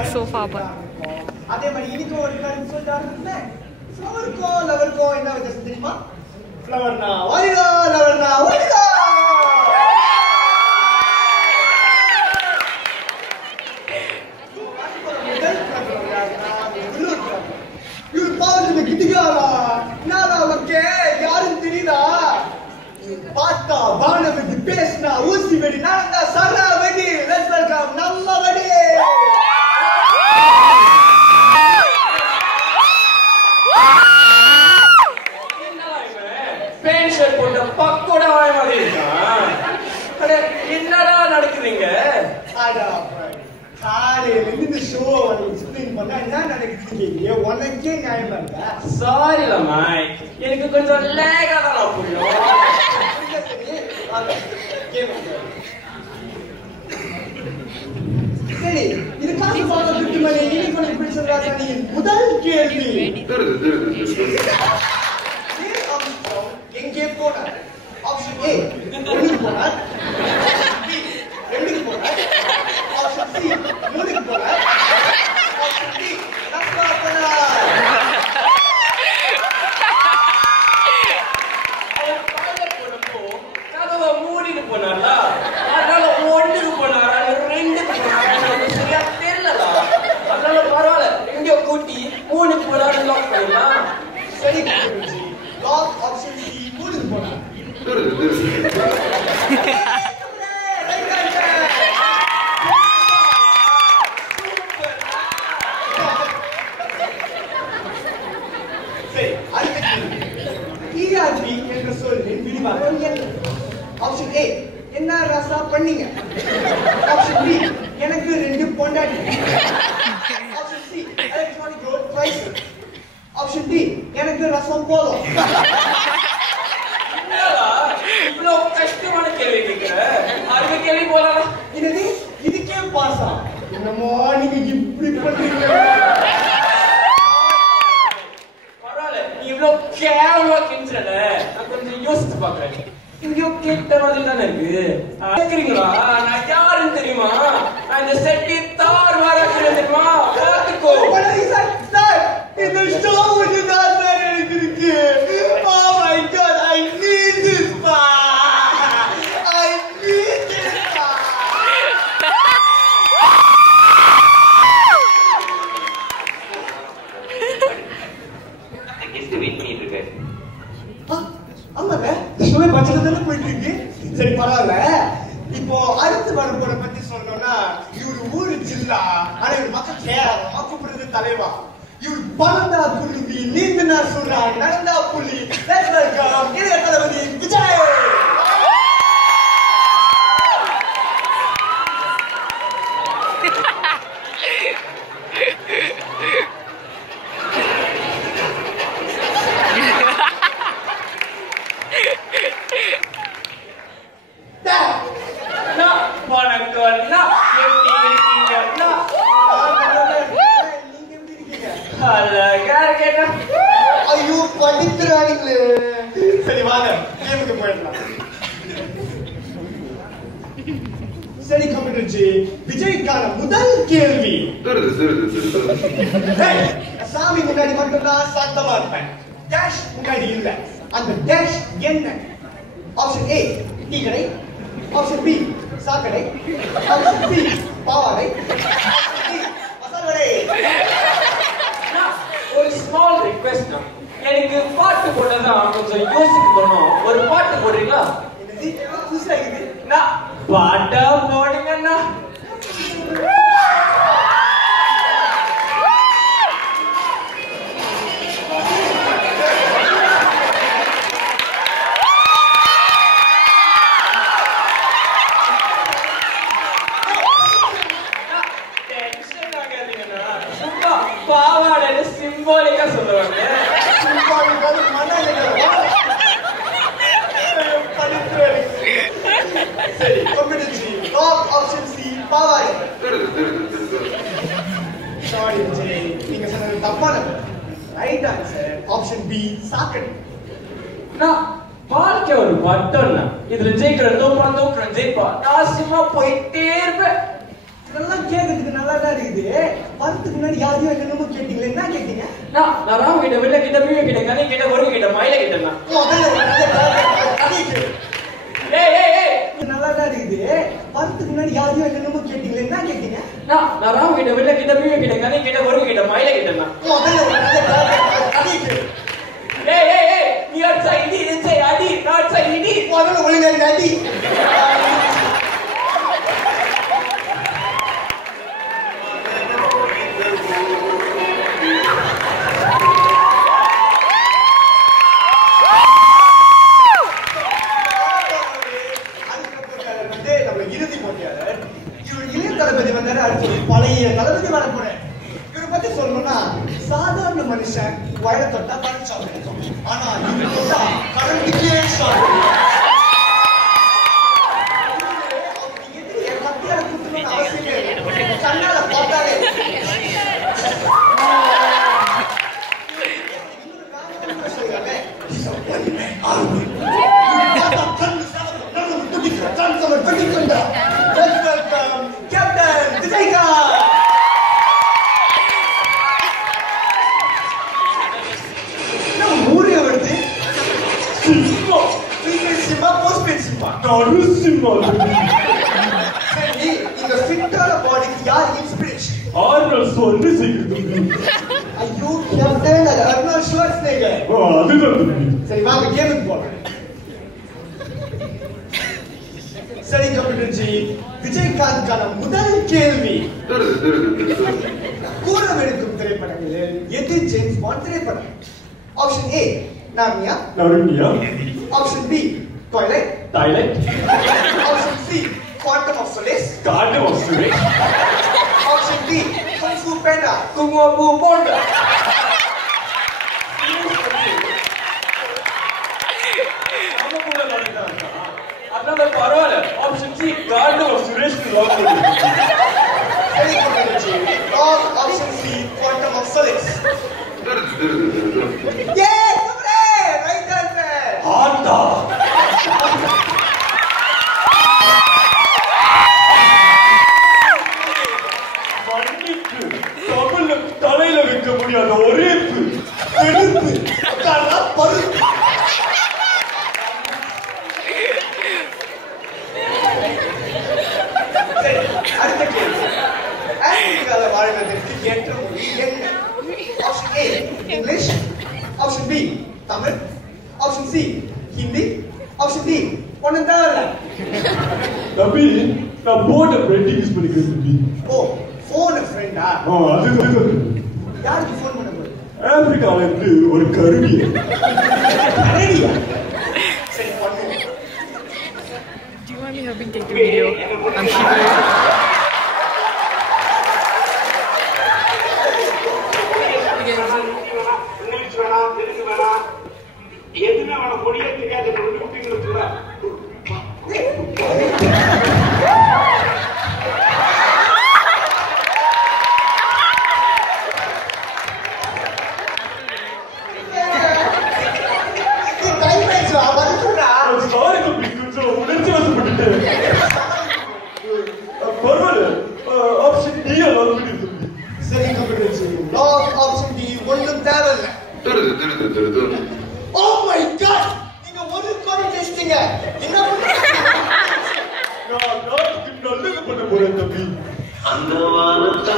like so far, but அதே மாதிரி இன்னைக்கு ஒரு காரணம் சொல்றாருல்ல ஃப்ளவர்க்கும் லவர்க்கும் என்ன வித்தியாசம் தெரியுமா? ஃப்ளவர்னா வாலிடா, லவர்னா வாலிடா. இவரு பாவத்துக்கு கிட்டிக்காரா நானா ஓகே யாரும் தெரியுதா? பார்த்தா வானவெடி பேசினா ஊசி வெடி நான் தான் சரா வெடி. லெட்ஸ் வெல்கம் நம்ம வெடி. பேண்ட் ஷர்ட் போட்ட பக்கோட வாய மாதிரி இருக்கான். அட என்னடா நடக்குதுங்க? இந்த ஷோ எக்ஸ்பிளைன் பண்ணா என்ன நடக்குது உனக்கே நியாயமா இருக்கா? சாரி லமாய், எனக்கு கொஞ்சம் லேகா தான் புரியும். சரி, இது காசு பார்க்கறதுக்கு மேலே இன்னைக்கு உனக்கு பிடிச்ச ராசானியின் முதல் கேள்வி எங்கே போனார்? ஆப்ஷன் ஏ ஒண்ணுக்கு போனார், ரெண்டுக்கு போனார், ஆப்ஷன் சி மூணுக்கு போனார், ஆப்ஷன் டி நம்பா போனார். அவர் டாய்லெட் போனப்போ கதவை மூடிட்டு போனாரா, அதனால ஒண்ணுக்கு போனாரா ரெண்டுக்கு போனாரா சரியா தெரியலடா. அதனால பரவாயில்ல, எங்கேயோ கூட்டி மூணுக்கு போனாரு லாக் பண்ணிடலாம். சரி லாக் ஆப்ஷன் சி மூணுக்கு போனார். என்ற சொல்லின் விரிவாக்கம் என்ன? ஆப்ஷன் ஏ என்ன ராசா பண்ணீங்க, ஆப்ஷன் பி எனக்கு 2 பொண்டாட்டி, option C electronic road price, option D எனக்கு ரசம் போதும். இவ்வளோ கஷ்டமான கேள்வி கேட்கிற, அது கேள்வி போலாம். என்னது இதுக்கே பாசா? என்னமோ நீங்க இப்படி பண்றீங்க. பரவாயில்ல, நீ இவ்வளோ கேவலமா கெஞ்சுறல, நான் கொஞ்சம் யோசிச்சு பாக்குறேன். இங்கேயோ கேட்ட மாதிரி தானே இருக்கு. கேக்குறீங்களா? நான் யாருன்னு தெரியுமா? நான் இந்த செட்டி தார் மாதிரி தெரியுமா? பார்த்துக்கோ. சார் இந்த ஷோ வந்து தான் சார் எனக்கு இருக்கு. Oh my god, I need this பா, ஐ நீட் திஸ் பா. கெஸ்ட் வெயிட் பண்ணிட்டு இருக்கேன். ஆமாங்க, இந்த ஷோவே பச்சைல தானே போயிட்டு இருக்கு. சரி பரவாயில்ல, இப்போ அடுத்து வரப்போற பத்தி சொல்லணும்னா இவரு ஊரு ஜில்லா, ஆனா இவரு மக்கள் கேரளம் கூப்பிடுறது தலைவா. இவரு பறந்தா குருவி, நீந்தினா சுறா, நடந்தா புலி. லெட்ஸ் வெல்கம் இளைய தளபதி விஜய். ஐயோ படிக்கிறாங்களே. சரி வாங்க கேமுக்கு போயிடலாம். சரி கம்ப்யூட்டர் ஜி, விஜய்க்கான முதல் கேள்வி. சாமி முன்னாடி மட்டும்தான் சாந்தமா இருப்பேன், டேஷ் முன்னாடி இல்ல. அந்த டேஷ் என்ன? ஆப்ஷன் ஏ டீ கடை, ஆப்ஷன் பி சாக்கடை, ஆப்ஷன் சி பாவாடை, மசால் வடை. ஒரு ஸ்மால் ரிக்வெஸ்ட், எனக்கு பாட்டு போட்டதான் கொஞ்சம் யோசிக்க தோணும். ஒரு பாட்டு போடுறீங்களா? புதுசா இருக்குது. நான் பாட்டா போடுங்கண்ணா. டென்ஷன் ஆகாதீங்கண்ணா, சும்மா பாவாடைன்னு சிம்பாலிக்கா சொல்லுவாங்க. சரி computer ji, lock option C பாவாடை. சாரி விஜய், நீங்க சொன்னது தப்பானது. ரைட் ஆன்சர் ஆப்ஷன் பி சாக்கடை. நான் வாழ்க்கை ஒரு பட்டம்னா, இதுல ஜெயிக்கிற தோப்பான ஜெயிப்பா. நான் சும்மா போயிட்டே இருப்பேன். இதெல்லாம் கேட்கறதுக்கு நல்லா தான் இருக்குது. வரதுக்கு முன்னாடி யாரையும் என்னென்னமோ கேட்டீங்களே, என்ன கேட்டீங்க? நான் ராம கிட்ட, வெள்ள கிட்ட, மீன் கிட்ட, கனி கிட்ட, முருகன் கிட்ட, மயில கிட்டண்ணா. நல்லா தான் இருக்குது. வரதுக்கு முன்னாடி யாரையும் என்னென்னமோ கேட்டீங்களே, என்ன கேட்டீங்க? நான் ராம கிட்ட, வெள்ள கிட்ட, மீன் கிட்ட, கனி கிட்ட, முருகன் கிட்ட, மயில கிட்டண்ணா. நீ அடிச்சா இடி, இடிச்சா அடி, நான் அடிச்சா இடி. முதல்ல ஒழுங்கா அடி. பழைய தளபதி வர போறேன். இவரை பத்தி சொல்லணும்னா சாதாரண மனுஷன் வயல தொட்டா பறிச்சாங்க. ஆனா கரண்டிக்கே கண்ணால பார்த்தாலே இந்த ஃபிட்டான பாடிக்கு யார் இன்ஸ்பிரேஷன்? Arnold Schwarzenegger. ஐயோ கேப்டன், அது ஆர்னல்ட் ஷ்வார்ஸ்நெகர். அதுதான். சரி வாங்க கேமுக்கு போலாம். சரி கம்ப்யூட்டர் ஜி, விஜயகாந்த்கான முதல் கேள்வி. கூறவெடுக்கும் திரைப்படங்களில் எது ஜேம்ஸ் பாண்ட் திரைப்படம்? Option A Narnia. Option B toilet. Option C Quantum of Solace. Option D Kung Fu Panda. குங்குமப்பூ போண்டா. அதனால பரவாயில்ல. Option C garden of Suresh. Option C Quantum of Solace. Right answer. ஆண்டா. தமிழ்ல தலையில வைக்க முடியாத ஒரே வெறுப்பு பருப்பு. அடுத்த கேள்வி. ஆப்பிரிக்கால வாழ்வதற்கு ஏற்ற மொழி என்ன? Option A English. Option B Tamil. Option C Hindi. Option D ஒன்னும் தேவையில்ல. தம்பி, நான் போன ஃப்ரெண்ட் யூஸ் பண்ணிக்கிறேன் தம்பி. ஓ போன் ஃப்ரெண்டா? அதுதான். யாருக்கு போன் பண்ண போறீங்க? ஆப்பிரிக்கால இருந்து ஒரு கருவி. கரடியா? சரி பண்ணுங்க. Do you want me helping take the video? I'm shivering. எதுனா அவன பொடியே தெரியாத விட்டீங்களா? நல்லது பண்ண போறேன் தம்பி. அந்த வானத்தை